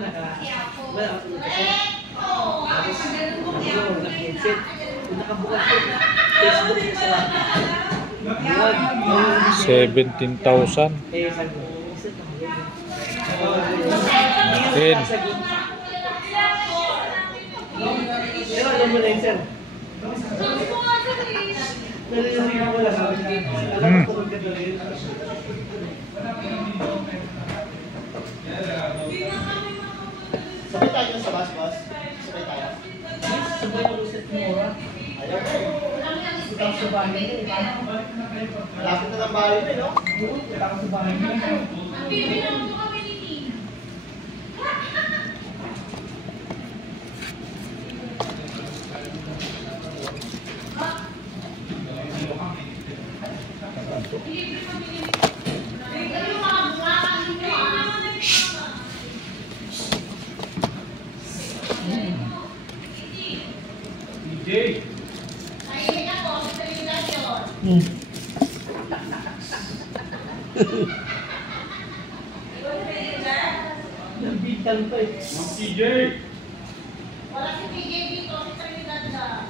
dyan, wala ako kasi. Tapos, nag-headset. Kung nakabukas ko, Facebook ko sa 17,000. eh, sabi ko, Ten. pero alam mo na yun, sir. Nalilasigan ko lang. Alam ko kung ganda rin. Sabay tayo sa bus, boss. Sabay tayo. Sabay ako sa Timora. Ayaw ko. Punta ako sa bahay niya. Malapit na ng bahay mo, no? Punta ako sa bahay niya. DJ. Nabitang pa eh. Ma'am TJ. Wala si PJ dito, si Trinidad lang.